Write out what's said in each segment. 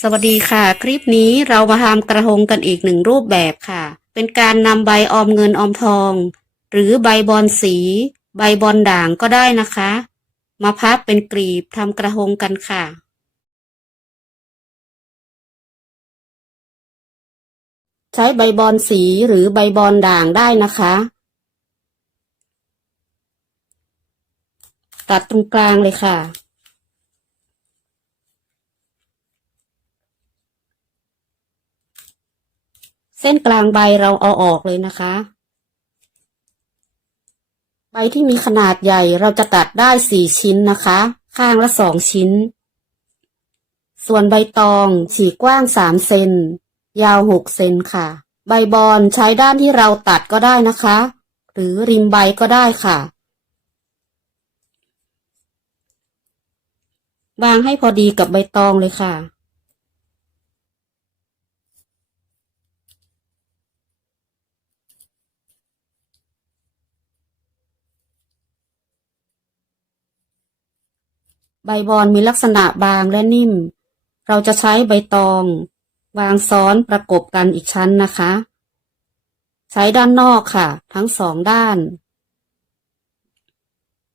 สวัสดีค่ะ คลิปนี้เรามาทำกระทงกันอีกหนึ่งรูปแบบค่ะ เป็นการนำใบออมเงินออมทอง หรือใบบอนสี ใบบอนด่างก็ได้นะคะ มาพับเป็นกลีบทำกระทงกันค่ะ ใช้ใบบอนสีหรือใบบอนด่างได้นะคะ ตัดตรงกลางเลยค่ะ เส้นกลางใบเราเอาออกเลยนะคะ ใบที่มีขนาดใหญ่เราจะตัดได้สี่ชิ้นนะคะ ข้างละสองชิ้น ส่วนใบตองฉีกกว้างสามเซนยาวหกเซนค่ะ ใบบอนใช้ด้านที่เราตัดก็ได้นะคะ หรือริมใบก็ได้ค่ะ วางให้พอดีกับใบตองเลยค่ะ ใบบอนมีลักษณะบางและนิ่ม เราจะใช้ใบตอง วางซ้อนประกบกันอีกชั้นนะคะ ใช้ด้านนอกค่ะ ทั้งสองด้าน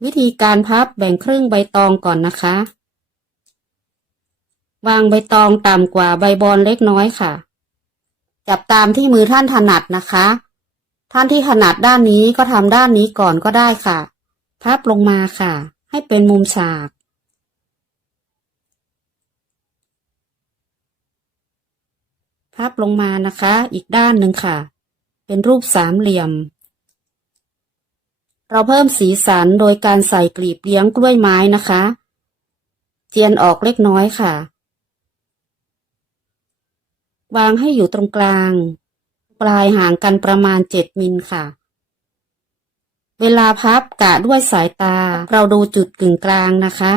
วิธีการพับแบ่งครึ่งใบตองก่อนนะคะ วางใบตองต่ำกว่าใบบอนเล็กน้อยค่ะ จับตามที่มือท่านถนัดนะคะ ท่านที่ถนัดด้านนี้ก็ทำด้านนี้ก่อนก็ได้ค่ะ พับลงมาค่ะ ให้เป็นมุมฉาก พับลงมานะคะ อีกด้านหนึ่งค่ะ เป็นรูปสามเหลี่ยม เราเพิ่มสีสันโดยการใส่กลีบเลี้ยงกล้วยไม้นะคะ เจียนออกเล็กน้อยค่ะ วางให้อยู่ตรงกลาง ปลายห่างกันประมาณเจ็ดมิลค่ะ เวลาพับกะด้วยสายตา เราดูจุดกึ่งกลางนะคะ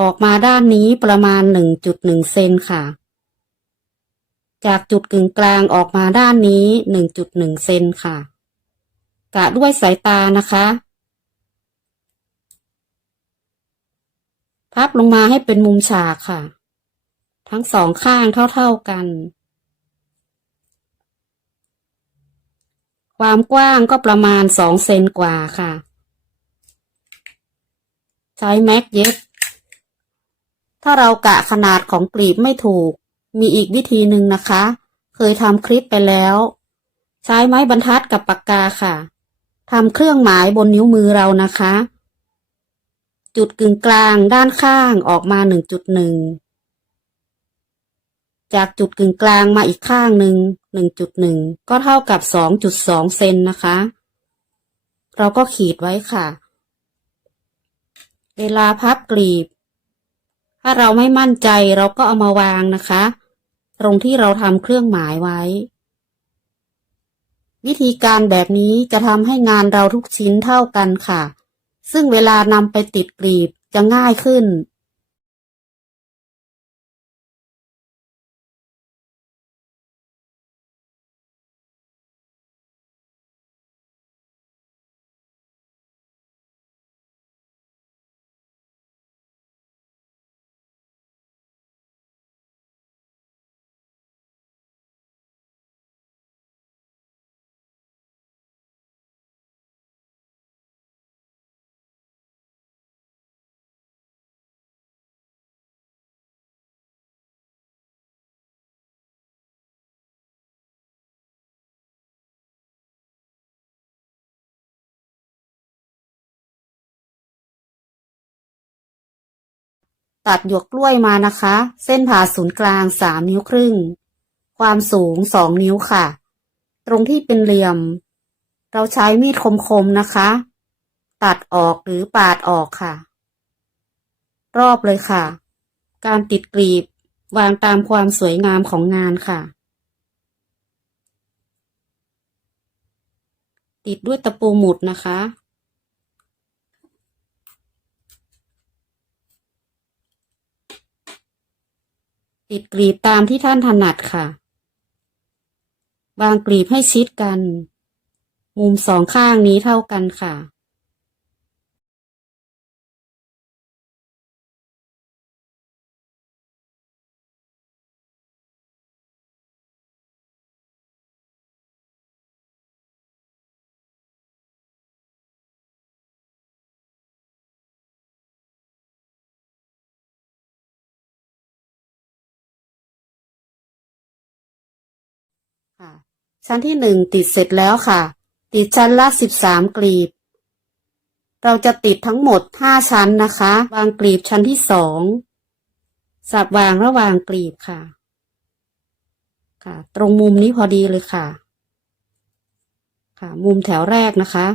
ออกมาด้านนี้ประมาณหนึ่งจุดหนึ่งเซนค่ะ จากจุดกึ่งกลางออกมาด้านนี้หนึ่งจุดหนึ่งเซนค่ะ กะด้วยสายตานะคะ พับลงมาให้เป็นมุมฉากค่ะ ทั้งสองข้างเท่าๆกัน ความกว้างก็ประมาณสองเซนกว่าค่ะ ใช้แม็กเย็บ ถ้าเรากะขนาดของกลีบไม่ถูก มีอีกวิธีหนึ่งนะคะ เคยทำคลิปไปแล้ว ใช้ไม้บรรทัดกับปากกาค่ะทำเครื่องหมายบนนิ้วมือเรานะคะ จุดกึ่งกลางด้านข้างออกมาหนึ่งจุดหนึ่งจากจุดกึ่งกลางมาอีกข้างหนึ่งหนึ่งจุดหนึ่งก็เท่ากับสองจุดสองเซนนะคะ เราก็ขีดไว้ค่ะ เวลาพับกลีบ ถ้าเราไม่มั่นใจเราก็เอามาวางนะคะ ตรงที่เราทำเครื่องหมายไว้ วิธีการแบบนี้จะทำให้งานเราทุกชิ้นเท่ากันค่ะ ซึ่งเวลานำไปติดกรีบจะง่ายขึ้น ตัดหยวกกล้วยมานะคะ เส้นผ่าศูนย์กลางสามนิ้วครึ่ง ความสูงสองนิ้วค่ะ ตรงที่เป็นเหลี่ยม เราใช้มีดคมๆนะคะ ตัดออกหรือปาดออกค่ะ รอบเลยค่ะ การติดกลีบวางตามความสวยงามของงานค่ะ ติดด้วยตะปูหมุดนะคะ ติดกรีบตามที่ท่านถนัดค่ะ วางกรีบให้ชิดกัน มุมสองข้างนี้เท่ากันค่ะ ค่ะ ชั้นที่หนึ่งติดเสร็จแล้วค่ะ ติดชั้นละสิบสามกลีบ เราจะติดทั้งหมดห้าชั้นนะคะ วางกลีบชั้นที่สองสับวางระหว่างกลีบค่ะ ค่ะ ตรงมุมนี้พอดีเลยค่ะ ค่ะ มุมแถวแรกนะคะ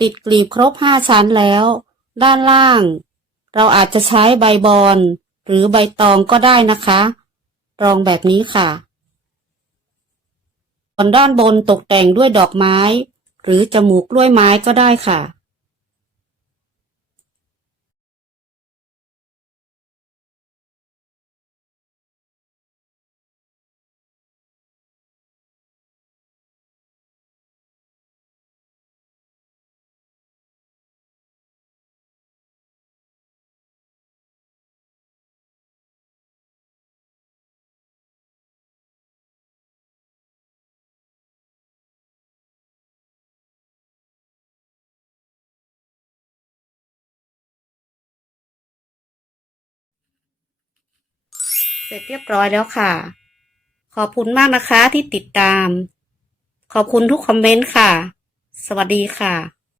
ติดกลีบครบห้าชั้นแล้ว ด้านล่าง เราอาจจะใช้ใบบอน หรือใบตองก็ได้นะคะ รองแบบนี้ค่ะส่วนด้านบนตกแต่งด้วยดอกไม้ หรือจมูกกล้วยไม้ก็ได้ค่ะ เสร็จเรียบร้อยแล้วค่ะ ขอบคุณมากนะคะที่ติดตาม ขอบคุณทุกคอมเมนต์ค่ะ สวัสดีค่ะ